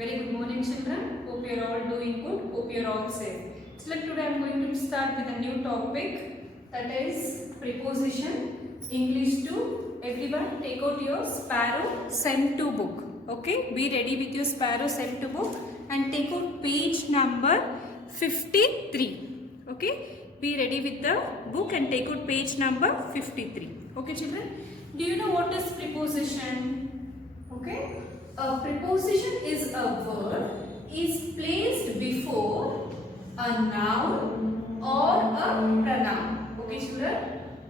Very good morning, children. Hope you are all doing good. Hope you are all safe. Children, today I am going to start with a new topic, that is preposition. English 2. Everyone take out your Sparrow Sent to book. Okay, be ready with your Sparrow Sent to book and take out page number 53. Okay, be ready with the book and take out page number 53. Okay, children. Do you know what is preposition? Okay. A preposition is a word is placed before a noun or a pronoun. Okay, children.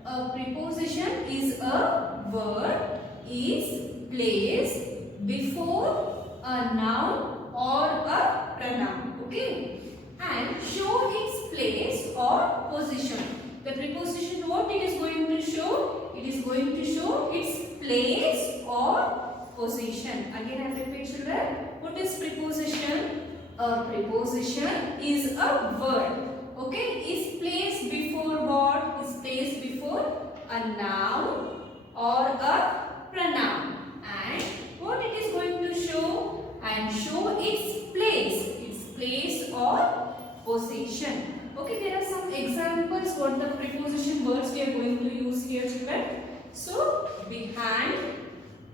A preposition is a word is placed before a noun or a pronoun. Okay, and show its place or position. The preposition, what it is going to show? It is going to show its place or position. Again, I repeat, children. What is preposition? A preposition is a word. Okay, is placed before what? Is placed before a noun or a pronoun. And what it is going to show? And show its place or position. Okay, there are some examples what the preposition words we are going to use here, children. So, behind,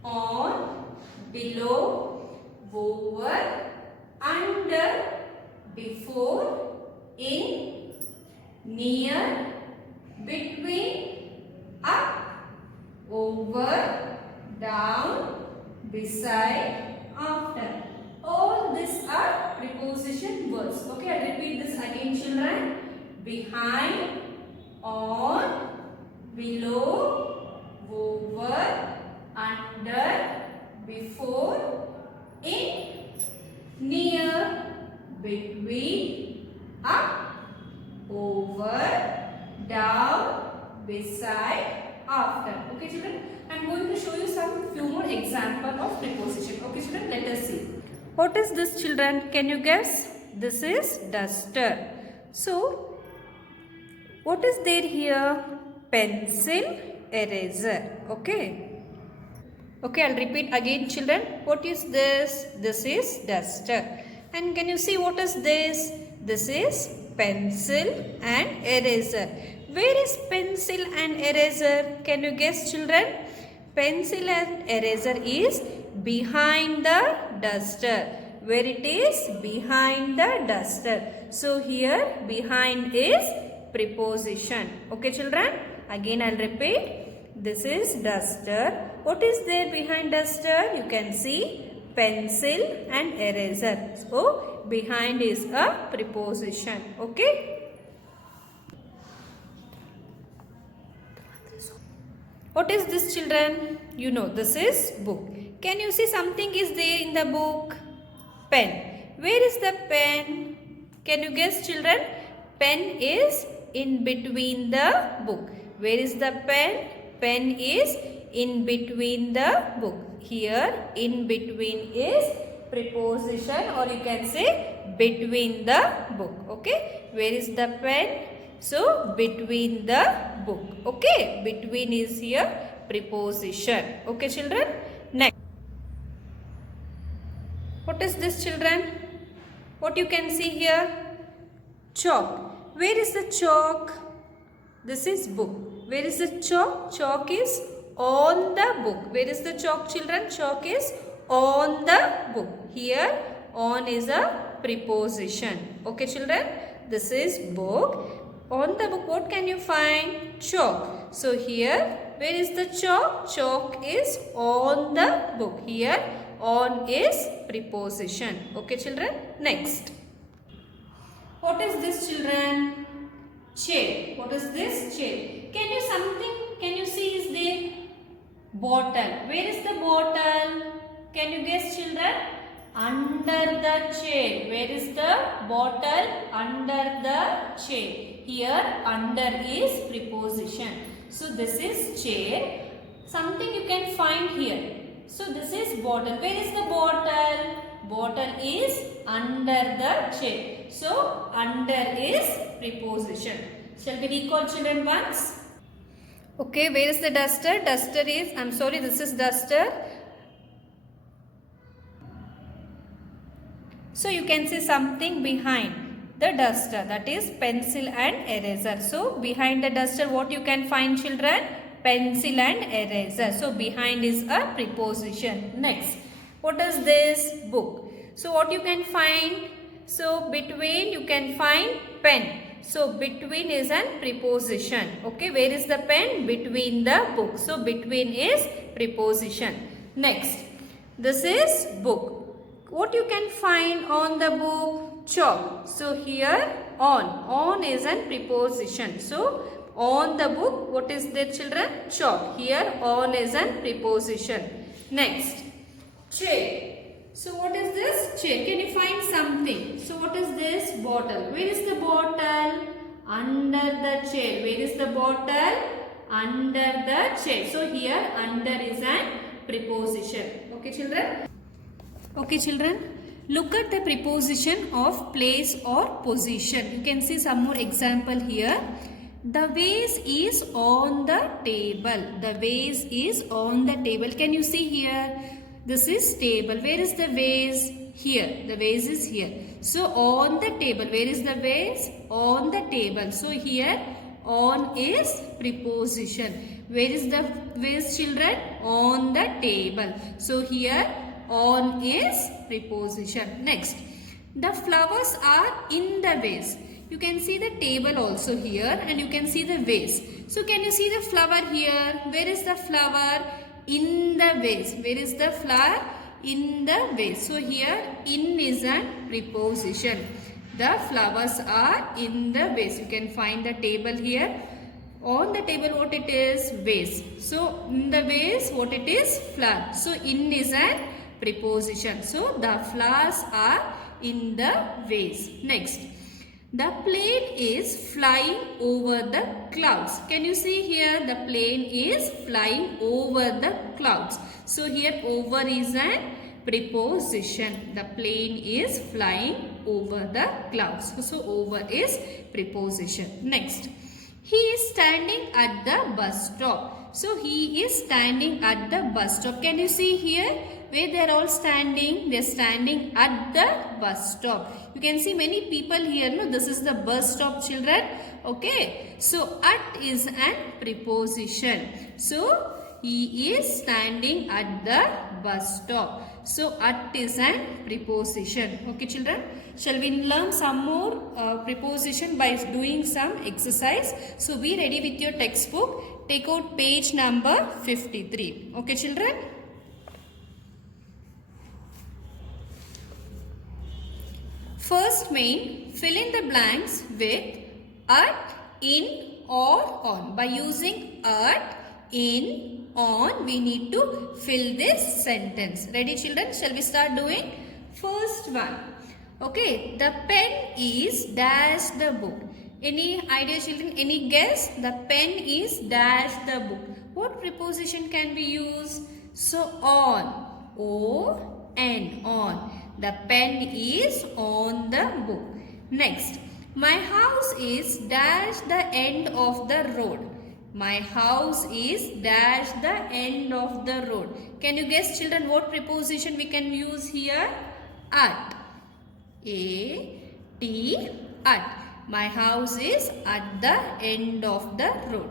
on, below, over, under, before, in, near, between, up, over, down, beside, after. All these are preposition words. Okay, I repeat this again, children. Behind, on, below, over, under, before, in, near, between, up, over, down, beside, after. Okay, children. I am going to show you some few more example of preposition. Okay, children. Let us see. What is this, children? Can you guess? This is duster. So, what is there here? Pencil, eraser. Okay. Okay, I'll repeat again, children. What is this? This is duster. And can you see what is this? This is pencil and eraser. Where is pencil and eraser? Can you guess, children? Pencil and eraser is behind the duster. Where it is? Behind the duster. So here behind is preposition. Okay, children? Again I'll repeat. This is duster. What is there behind duster? You can see pencil and eraser. So behind is a preposition. Okay? What is this, children? You know, this is book. Can you see something is there in the book? Pen. Where is the pen? Can you guess, children? Pen is in between the book. Where is the pen? Pen is in between the book. Here, in between is preposition, or you can say between the book. Okay? Where is the pen? So, between the book. Okay? Between is here preposition. Okay, children? Next. What is this, children? What you can see here? Chalk. Where is the chalk? This is book. Where is the chalk? Chalk is on the book. Where is the chalk, children? Chalk is on the book. Here, on is a preposition. Okay, children? This is book. On the book, what can you find? Chalk. So here, where is the chalk? Chalk is on the book. Here, on is preposition. Okay, children? Next. What is this, children? Chair. What is this? Chair. Can you see is there? Bottle. Where is the bottle? Can you guess, children? Under the chair. Where is the bottle? Under the chair. Here, under is preposition. So, this is chair. Something you can find here. So, this is bottle. Where is the bottle? Bottle is under the chair. So, under is preposition. Shall we recall, children, once? Okay, where is the duster? Duster is, this is duster. So you can see something behind the duster, that is pencil and eraser. So behind the duster what you can find, children? Pencil and eraser. So behind is a preposition. Next, what is this? Book. So what you can find? So between you can find pen. So between is an preposition. Okay, where is the pen? Between the book. So between is preposition. Next, this is book. What you can find on the book? Chalk. So here on is an preposition. So on the book, what is there, children? Chalk. Here on is an preposition. Next, chair. So what is this? Chair. Can you find something? So what is this? Bottle. Where is the bottle? Under the chair. Where is the bottle? Under the chair. So here under is an preposition. Okay, children? Okay, children, look at the preposition of place or position. You can see some more example here. The vase is on the table. The vase is on the table. Can you see here? This is table. Where is the vase? Here. The vase is here. So on the table. Where is the vase? On the table. So here on is preposition. Where is the vase, children? On the table. So here on is preposition. Next, the flowers are in the vase. You can see the table also here and you can see the vase. So can you see the flower here? Where is the flower? In the vase. Where is the flower? In the vase. So here in is a preposition. The flowers are in the vase. You can find the table here. On the table what it is? Vase. So in the vase what it is? Flower. So in is a preposition. So the flowers are in the vase. Next, the plane is flying over the clouds. Can you see here? The plane is flying over the clouds. So here over is a preposition. The plane is flying over the clouds. So over is preposition. Next, he is standing at the bus stop. So he is standing at the bus stop. Can you see here? Where they are all standing? They are standing at the bus stop. You can see many people here. No, this is the bus stop, children. Okay. So at is an preposition. So he is standing at the bus stop. So at is an preposition. Okay, children. Shall we learn some more preposition by doing some exercise? So be ready with your textbook. Take out page number 53. Okay, children. First main, fill in the blanks with at, in, or on. By using at, in, on, we need to fill this sentence. Ready, children? Shall we start doing? First one. Okay, the pen is dash the book. Any idea, children? Any guess? The pen is dash the book. What preposition can we use? So on. O-N, on. The pen is on the book. Next, my house is dash the end of the road. My house is dash the end of the road. Can you guess, children, what preposition we can use here? At. A-T, at. My house is at the end of the road.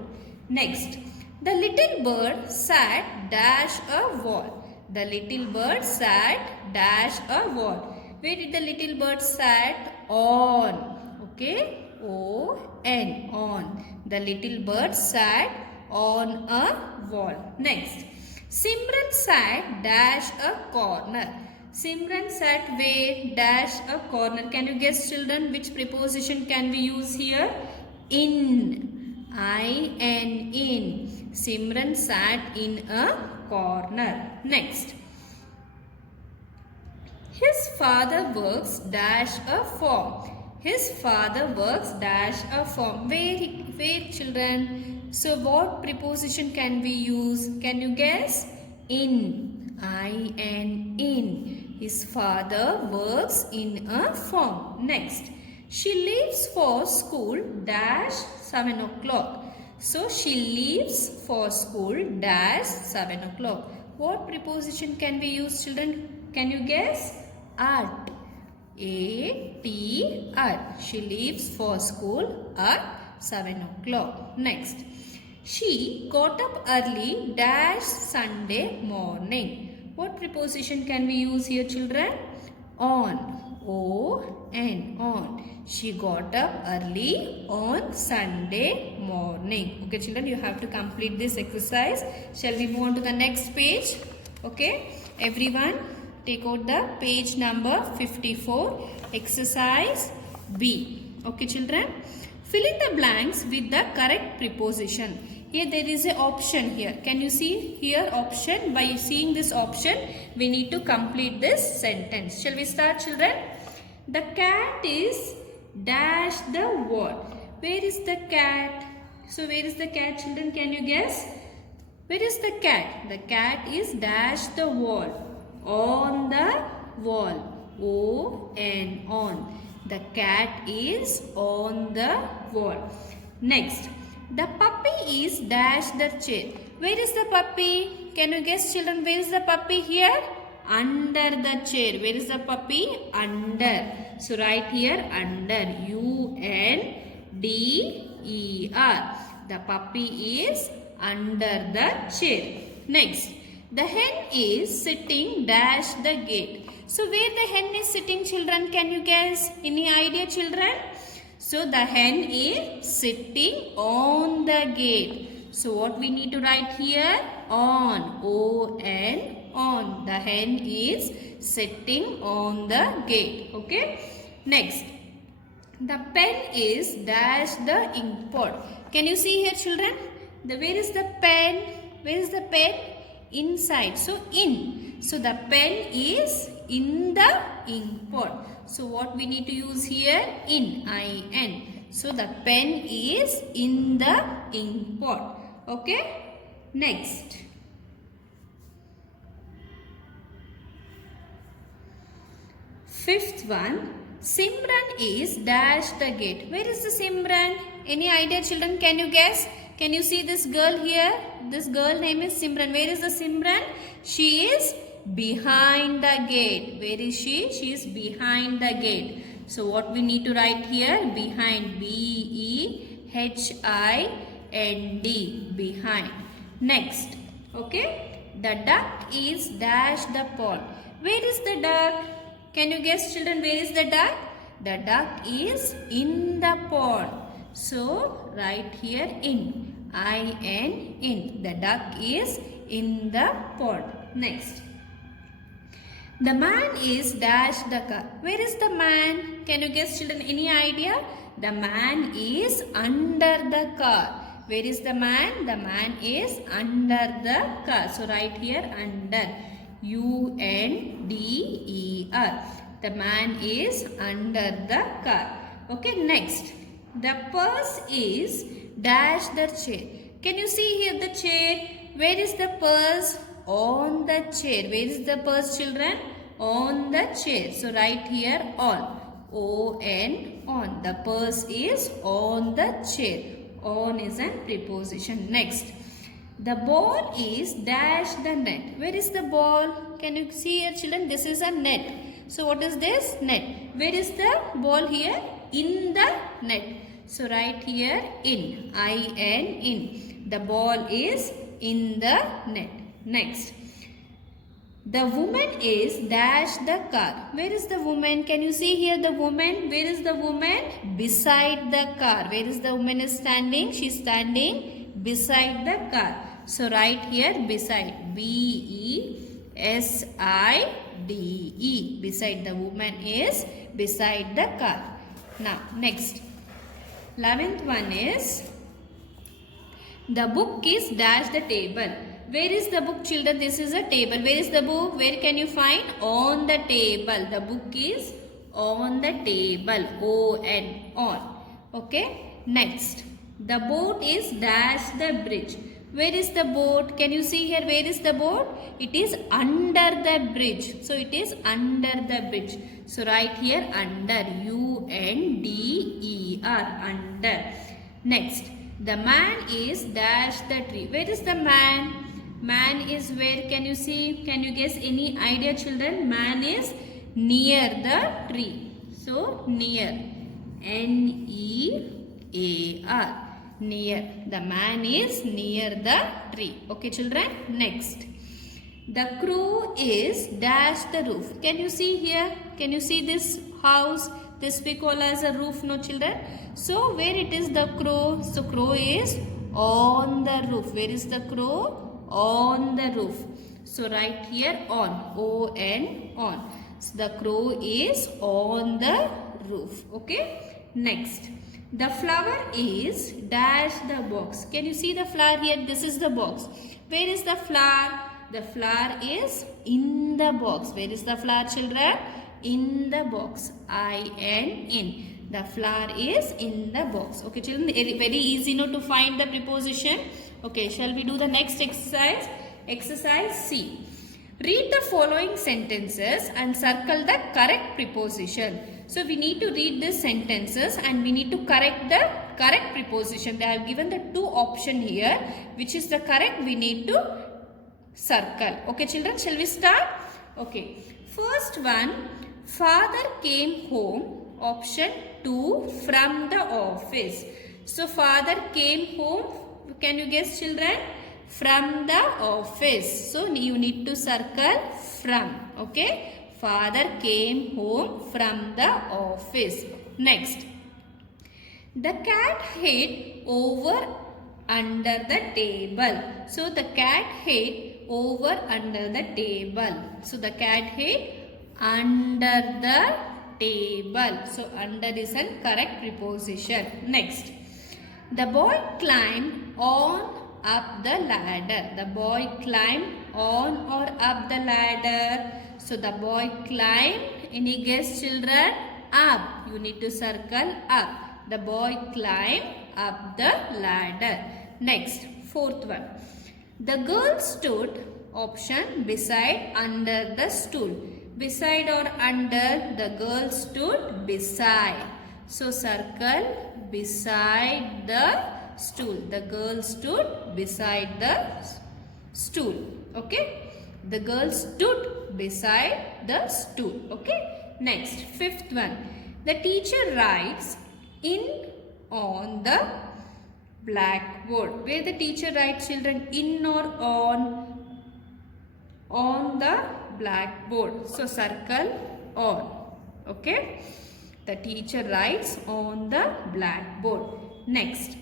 Next, the little bird sat dash a wall. The little bird sat dash a wall. Where did the little bird sat? On. Okay. O-N. On. The little bird sat on a wall. Next. Simran sat dash a corner. Simran sat where? Dash a corner. Can you guess, children, which preposition can we use here? In. I-N. In. Simran sat in a corner. Next, his father works dash a farm. His father works dash a farm. Where, children? So what preposition can we use? Can you guess? In. I-N. In. His father works in a farm. Next, she leaves for school dash 7 o'clock. So she leaves for school dash 7 o'clock. What preposition can we use, children? Can you guess? At. A-T-R. She leaves for school at 7 o'clock. Next. She got up early dash Sunday morning. What preposition can we use here, children? On. O-N. On. She got up early on Sunday morning. Okay, children, you have to complete this exercise. Shall we move on to the next page? Okay, everyone take out the page number 54. Exercise B. Okay, children. Fill in the blanks with the correct preposition. Here there is an option here. Can you see here option? By seeing this option, we need to complete this sentence. Shall we start, children? The cat is dash the wall. Where is the cat? So where is the cat, children? Can you guess? Where is the cat? The cat is dash the wall. On the wall. O-N. On. The cat is on the wall. Next. The puppy is dash the chair. Where is the puppy? Can you guess, children? Where is the puppy here? Under the chair. Where is the puppy? Under. So write here under. U-N-D-E-R. The puppy is under the chair. Next. The hen is sitting dash the gate. So where the hen is sitting, children? Can you guess? Any idea, children? So the hen is sitting on the gate. So what we need to write here? On. O-N. On. The hen is sitting on the gate. Okay. Next. The pen is dash the ink pot. Can you see here, children? Where is the pen? Where is the pen? Inside. So in. So the pen is in the ink pot. So what we need to use here? In. I-N. So the pen is in the ink pot. Okay. Next. Fifth one. Simran is dash the gate. Where is the Simran? Any idea, children? Can you guess? Can you see this girl here? This girl name is Simran. Where is the Simran? She is behind the gate. Where is she? She is behind the gate. So what we need to write here? Behind. B-E-H-I-N-D. Behind. Next. Okay. The duck is dash the pond. Where is the duck? Can you guess, children? Where is the duck? The duck is in the pond. So write here in. I-N. In. The duck is in the pond. Next. The man is dash the car. Where is the man? Can you guess, children? Any idea? The man is under the car. Where is the man? The man is under the car. So write here under. U-N-D-E-R. The man is under the car. Okay, next. The purse is dash the chair. Can you see here the chair? Where is the purse? On the chair. Where is the purse, children? On the chair. So write here on. O-N. On. The purse is on the chair. On is a preposition. Next. The ball is dash the net. Where is the ball? Can you see here, children? This is a net. So what is this? Net. Where is the ball here? In the net. So write here in. I-N. In. The ball is in the net. Next. The woman is dash the car. Where is the woman? Can you see here the woman? Where is the woman? Beside the car. Where is the woman is standing? She is standing beside the car. So write here beside. B-E-S-I-D-E. Beside. The woman is beside the car. Now next. 11th one is the book is dash the table. Where is the book, children? This is a table. Where is the book? Where can you find? On the table. The book is on the table. O-N. On. Okay. Next. The boat is dash the bridge. Where is the boat? Can you see here? Where is the boat? It is under the bridge. So it is under the bridge. So write here under. U-N-D-E-R. Under. Next. The man is dash the tree. Where is the man? Man is where? Can you see? Can you guess any idea, children? Man is near the tree. So near, N-E-A-R, near. The man is near the tree. Okay children, next. The crow is dash the roof. Can you see here? Can you see this house? This we call as a roof, no children? So where it is the crow? So crow is on the roof. Where is the crow? On the roof. So right here on, O-N, on. So the crow is on the roof. Okay. Next. The flower is dash the box. Can you see the flower here? This is the box. Where is the flower? The flower is in the box. Where is the flower children? In the box. I-N, in. The flower is in the box. Okay children, very easy now to find the preposition. Okay, shall we do the next exercise? Exercise C. Read the following sentences and circle the correct preposition. So we need to read these sentences and we need to correct the correct preposition. They have given the two options here. Which is the correct? We need to circle. Okay children, shall we start? Okay. First one, father came home. Option 2, from the office. So father came home. Can you guess children? From the office. So you need to circle from. Okay. Father came home from the office. Next. The cat hid over under the table. So the cat hid over under the table. So the cat hid under the table. So under is a correct preposition. Next. The boy climbed on up the ladder. The boy climbed on or up the ladder. So the boy climbed. Any guess children? Up. You need to circle up. The boy climbed up the ladder. Next. Fourth one. The girl stood. Option beside, under the stool. Beside or under, the girl stood beside. So circle beside the stool. The girl stood beside the stool. Okay. The girl stood beside the stool. Okay. Next, fifth one. The teacher writes in on the blackboard. Where the teacher writes children? In or on? On the blackboard. So circle on. Okay. The teacher writes on the blackboard. Next.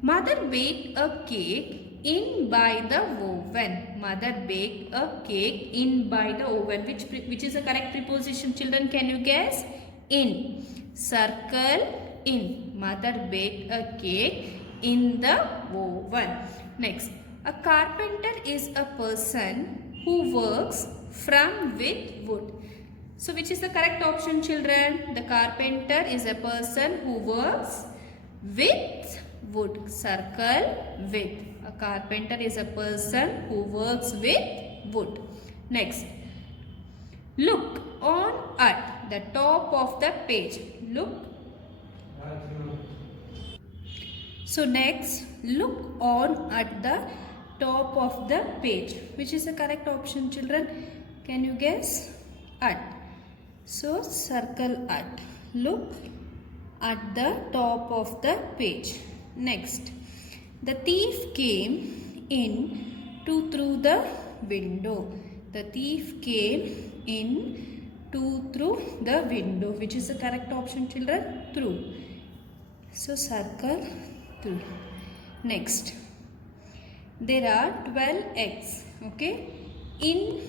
Mother baked a cake in by the oven. Mother baked a cake in by the oven. Which is a correct preposition children? Can you guess? In. Circle in. Mother baked a cake in the oven. Next. A carpenter is a person who works from with wood. So which is the correct option children? The carpenter is a person who works with wood. Circle with. A carpenter is a person who works with wood. Next. Look on at the top of the page. Look. So next, look on at the top of the page. Which is the correct option children? Can you guess? At. So circle at. Look at the top of the page. Next. The thief came in through the window. The thief came in through the window. Which is the correct option children? Through. So circle through. Next. There are 12 eggs. Okay. In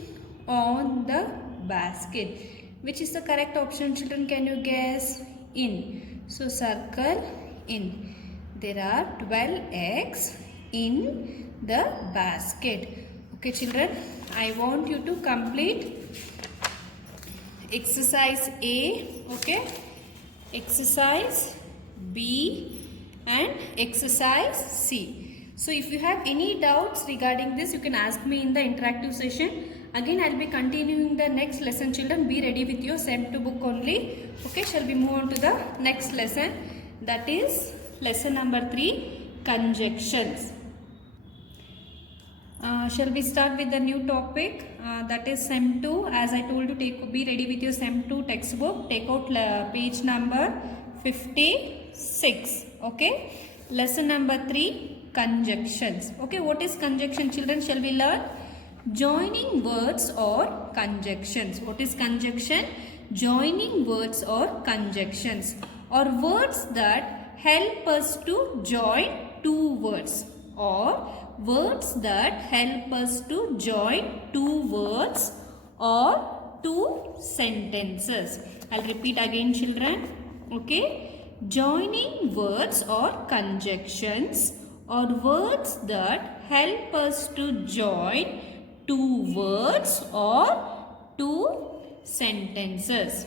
on the basket. Which is the correct option children? Can you guess? In. So circle in. There are 12 eggs in the basket. Okay children, I want you to complete exercise A, okay, exercise B and exercise C. So if you have any doubts regarding this, you can ask me in the interactive session. Again, I will be continuing the next lesson children. Be ready with your SEM2 book only. Okay, shall we move on to the next lesson? That is lesson number 3, conjunctions. Shall we start with the new topic? That is SEM 2. As I told you, be ready with your SEM 2 textbook. Take out page number 56. Okay. Lesson number 3, conjunctions. Okay. What is conjunction, children? Shall we learn? Joining words or conjunctions. What is conjunction? Joining words or conjunctions, or words that help us to join two words, or words that help us to join two words or two sentences. I'll repeat again, children. Okay. Joining words or conjunctions, or words that help us to join two words or two sentences.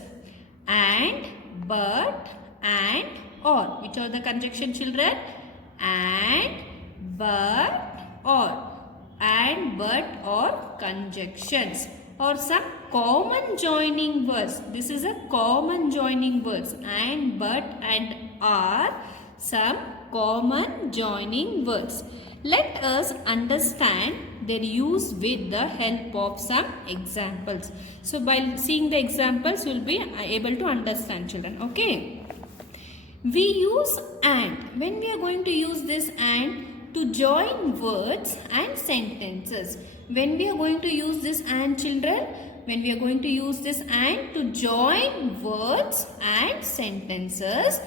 And, but, and, or. Which are the conjunction, children? And, but, or. And, but, or conjunctions. Or some common joining words. This is a common joining words. And, but, and, are some common joining words. Let us understand their use with the help of some examples. So by seeing the examples, you will be able to understand, children. Okay. We use and. When we are going to use this and to join words and sentences. When we are going to use this and, children? When we are going to use this and to join words and sentences,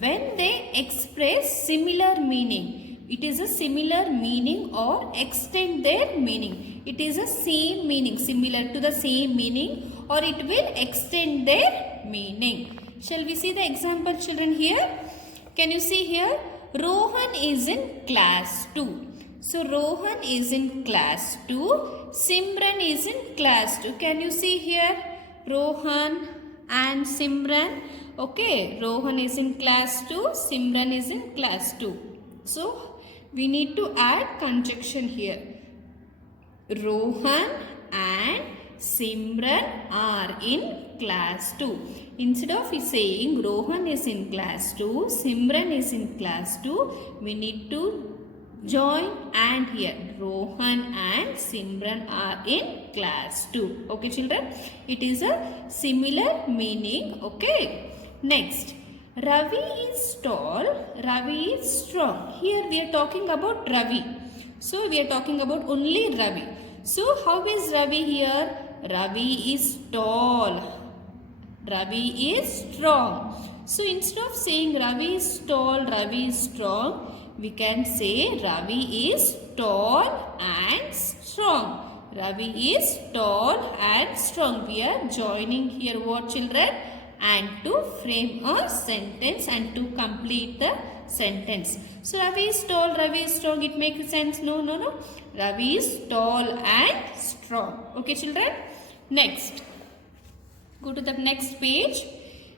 when they express similar meaning. It is a similar meaning or extend their meaning. It is a same meaning, similar to the same meaning, or it will extend their meaning. Shall we see the example, children, here? Can you see here? Rohan is in class 2. So, Rohan is in class 2. Simran is in class 2. Can you see here? Rohan and Simran. Okay, Rohan is in class 2. Simran is in class 2. So, we need to add conjunction here. Rohan and Simran are in class 2. Instead of saying Rohan is in class 2, Simran is in class 2, we need to join and here. Rohan and Simran are in class 2. Okay, children? It is a similar meaning. Okay. Next. Ravi is tall, Ravi is strong. Here we are talking about Ravi. So we are talking about only Ravi. So how is Ravi here? Ravi is tall, Ravi is strong. So instead of saying Ravi is tall, Ravi is strong, we can say Ravi is tall and strong. Ravi is tall and strong. We are joining here what, children? And to frame a sentence and to complete the sentence. So Ravi is tall, Ravi is strong. It makes sense? No. Ravi is tall and strong. Okay, children? Next. Go to the next page.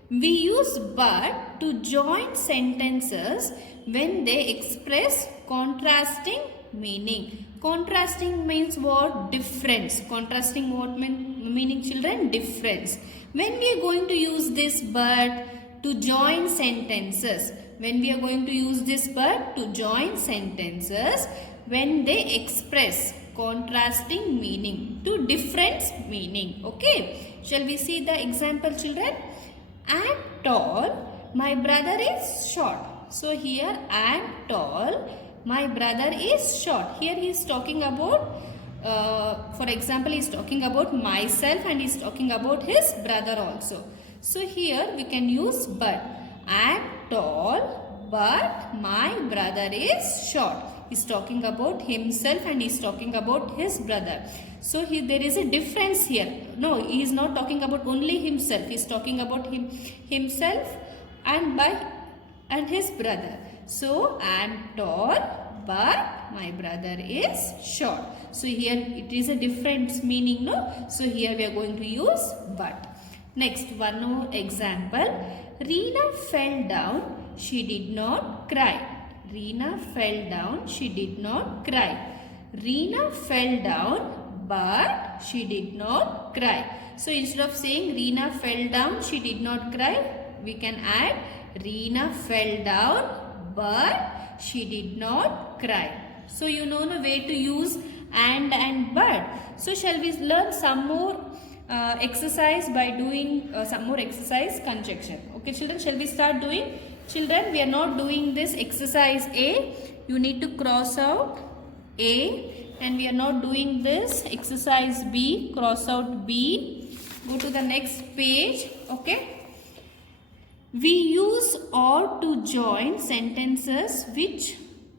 We use but to join sentences when they express contrasting meaning. Contrasting means what? Difference. Contrasting what meaning, children? Difference. When we are going to use this but to join sentences, when we are going to use this but to join sentences, when they express contrasting meaning to different meaning. Okay. Shall we see the example, children? I am tall, my brother is short. So here I am tall, my brother is short. Here he is talking about for example, he is talking about myself and he is talking about his brother also. So here we can use but. I am tall, but my brother is short. He is talking about himself and he is talking about his brother. So there is a difference here. No, he is not talking about only himself. He is talking about himself and his brother. So I am tall, but my brother is short. So here it is a different meaning, no? So here we are going to use but. Next, one more example. Reena fell down, she did not cry. Reena fell down, she did not cry. Reena fell down, but she did not cry. So instead of saying Reena fell down, she did not cry, we can add Reena fell down, but she did not cry. So you know the way to use and but. So shall we learn some more exercise by doing some more exercise conjunction? Okay children, shall we start doing? Children, we are not doing this exercise A. You need to cross out A, and we are not doing this exercise B. Cross out B. Go to the next page. Okay. We use or to join sentences which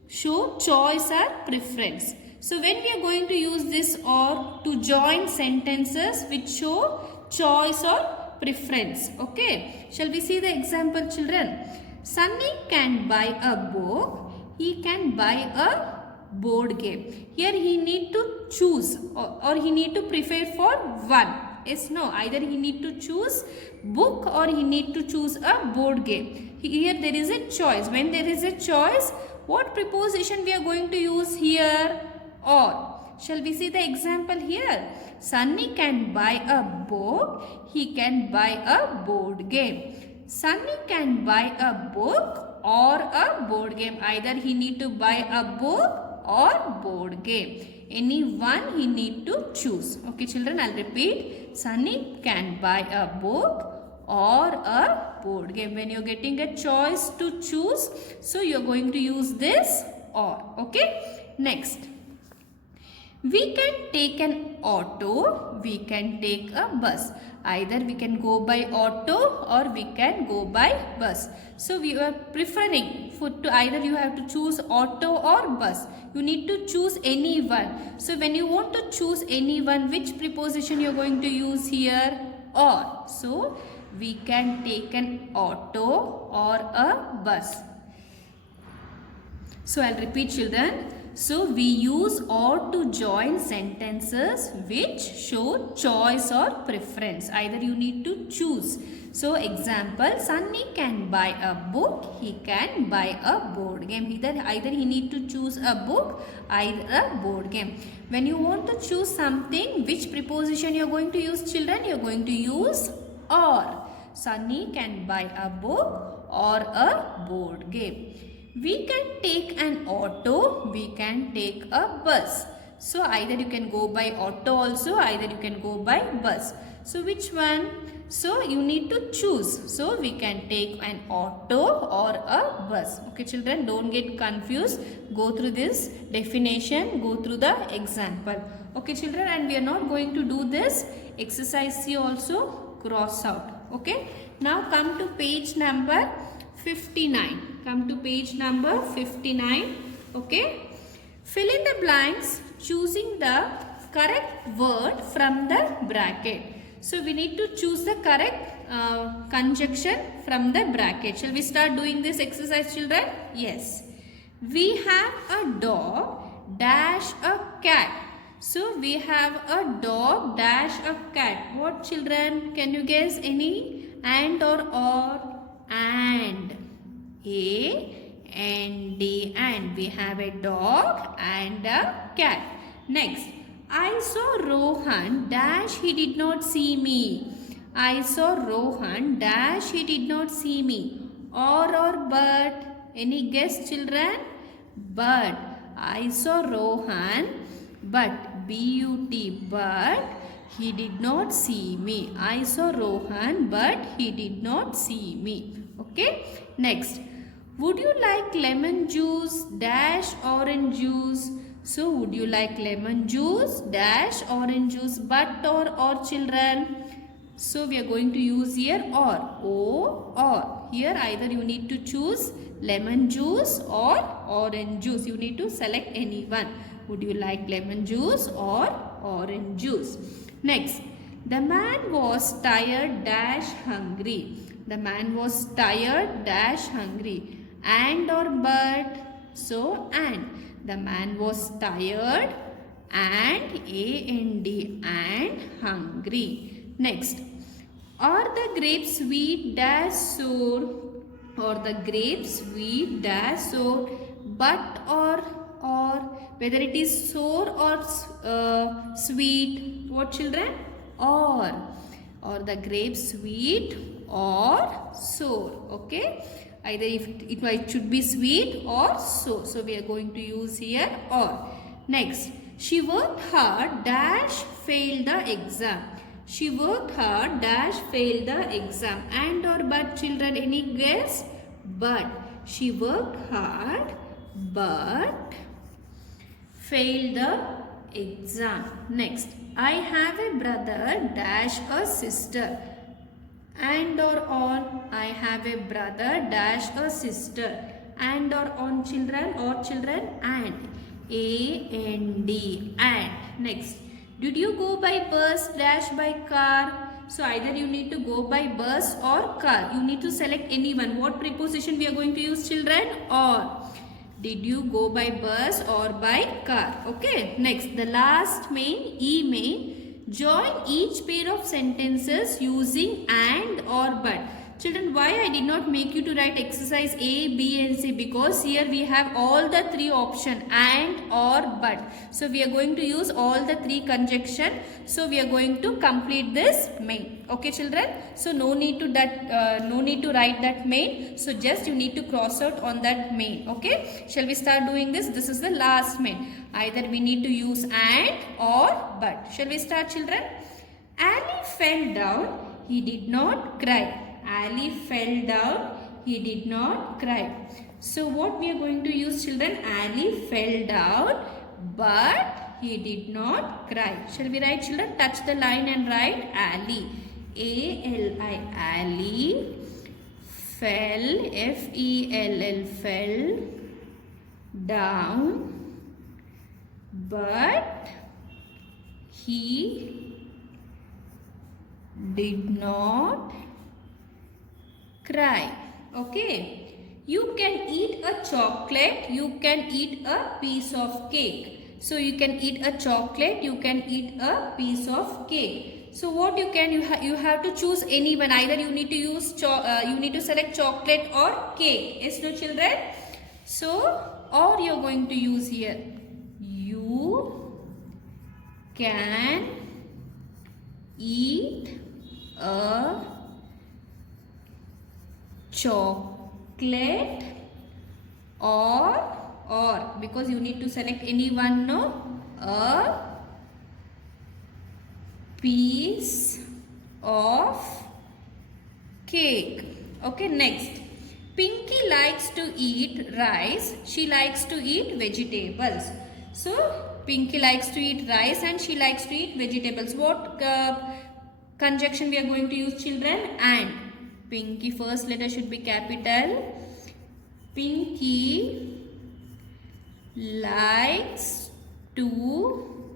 show choice or preference. So when we are going to use this or to join sentences which show choice or preference. Okay. Shall we see the example, children? Sunny can buy a book. He can buy a board game. Here he need to choose or he need to prefer for one. Yes, no. Either he need to choose book or he need to choose a board game. Here there is a choice. When there is a choice, what preposition we are going to use here? Or. Shall we see the example here? Sunny can buy a book. He can buy a board game. Sunny can buy a book or a board game. Either he need to buy a book or board game. Any one he need to choose. Okay children, I'll repeat. Sunny can buy a book or a board game. When you're getting a choice to choose, so you're going to use this or. Okay. Next. We can take an auto, we can take a bus. Either we can go by auto or we can go by bus. So we are preferring for to either you have to choose auto or bus. You need to choose any one. So when you want to choose any one, which preposition you are going to use here? Or. So we can take an auto or a bus. So I'll repeat children. So we use or to join sentences which show choice or preference. Either you need to choose. So example, Sunny can buy a book, he can buy a board game. Either he need to choose a book, either a board game. When you want to choose something, which preposition you are going to use, children? You are going to use or. Sunny can buy a book or a board game. We can take an auto, we can take a bus. So either you can go by auto also, either you can go by bus. So which one? So you need to choose. So we can take an auto or a bus. Okay children, don't get confused. Go through this definition, go through the example. Okay children, and we are not going to do this exercise C also, cross out. Okay. Now come to page number 59. Come to page number 59. Okay. Fill in the blanks choosing the correct word from the bracket. So we need to choose the correct conjunction from the bracket. Shall we start doing this exercise, children? Yes. We have a dog dash a cat. So we have a dog dash a cat. What children? Can you guess any? And or? And. A-N-D, and we have a dog and a cat. Next, I saw Rohan dash he did not see me. I saw Rohan dash he did not see me. Or but. Any guess children? But. I saw Rohan but B-U-T, but he did not see me. I saw Rohan but he did not see me. Okay. Next. Would you like lemon juice dash orange juice? So would you like lemon juice dash orange juice, but or children? So we are going to use here or. Here either you need to choose lemon juice or orange juice. You need to select any one. Would you like lemon juice or orange juice? Next, the man was tired dash hungry. The man was tired dash hungry. And or but. So and. The man was tired and A-N-D, and hungry. Next. Are the grapes sweet dash sour? Or the grapes sweet dash sour, but or whether it is sour or sweet. What children? Or the grapes sweet or sour. Okay. Either it should be sweet or sour. So we are going to use here or. Next. She worked hard dash failed the exam. She worked hard dash failed the exam. And or but, children, any guess? But. She worked hard but failed the exam. Next, I have a brother dash a sister. And or on, I have a brother dash a sister. And or on, children, or children, and. A-N-D, and. Next, did you go by bus dash by car? So either you need to go by bus or car. You need to select any one. What preposition we are going to use, children? Or. Did you go by bus or by car? Okay. Next, the last main, E main. Join each pair of sentences using and or but. Children, why I did not make you to write exercise A, B and C? Because here we have all the three options, and, or, but. So we are going to use all the three conjunction. So we are going to complete this main. Okay, children. So no need to write that main. So just you need to cross out on that main. Okay. Shall we start doing this? This is the last main. Either we need to use and or but. Shall we start, children? Ali fell down. He did not cry. Ali fell down. He did not cry. So what we are going to use, children? Ali fell down but he did not cry. Shall we write, children? Touch the line and write Ali. A-L-I. Ali fell, F-E-L-L, fell down but he did not cry. Okay. You can eat a chocolate. You can eat a piece of cake. So you can eat a chocolate. You can eat a piece of cake. So what you can, you have to choose any one. Either you need to use you need to select chocolate or cake. Yes, no, children. So or you are going to use here. You can eat a chocolate or because you need to select any one, no, a piece of cake. Okay, next, Pinky likes to eat rice. She likes to eat vegetables. So Pinky likes to eat rice and she likes to eat vegetables. What conjunction we are going to use, children? And. Pinky first letter should be capital. Pinky likes to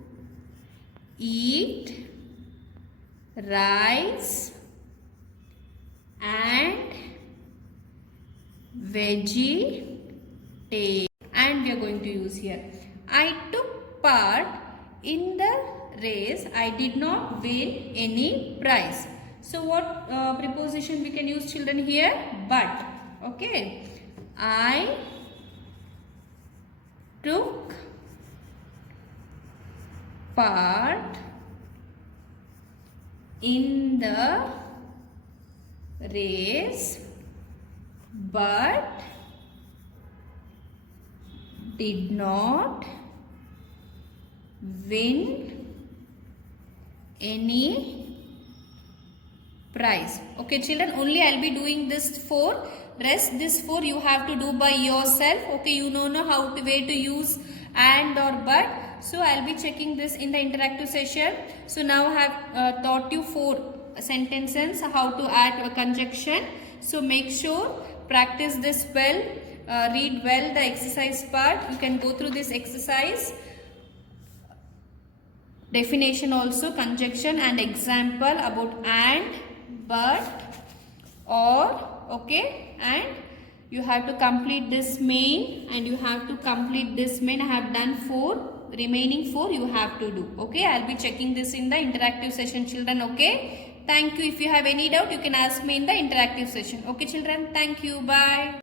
eat rice and vegetables. And we are going to use here. I took part in the race. I did not win any prize. So what preposition we can use, children, here? But. Okay. I took part in the race but did not win any prize. Okay, children, only I'll be doing this 4. Rest this 4 you have to do by yourself. Okay, you know how to where to use and or but. So I'll be checking this in the interactive session. So now I have taught you 4 sentences, how to add a conjunction. So make sure practice this well, read well the exercise part. You can go through this exercise. Definition also, conjunction and example about and, but, or. Okay, and you have to complete this main and you have to complete this main. I have done 4, remaining 4 you have to do. Okay, I'll be checking this in the interactive session, children. Okay, thank you. If you have any doubt, you can ask me in the interactive session. Okay, children, thank you. Bye.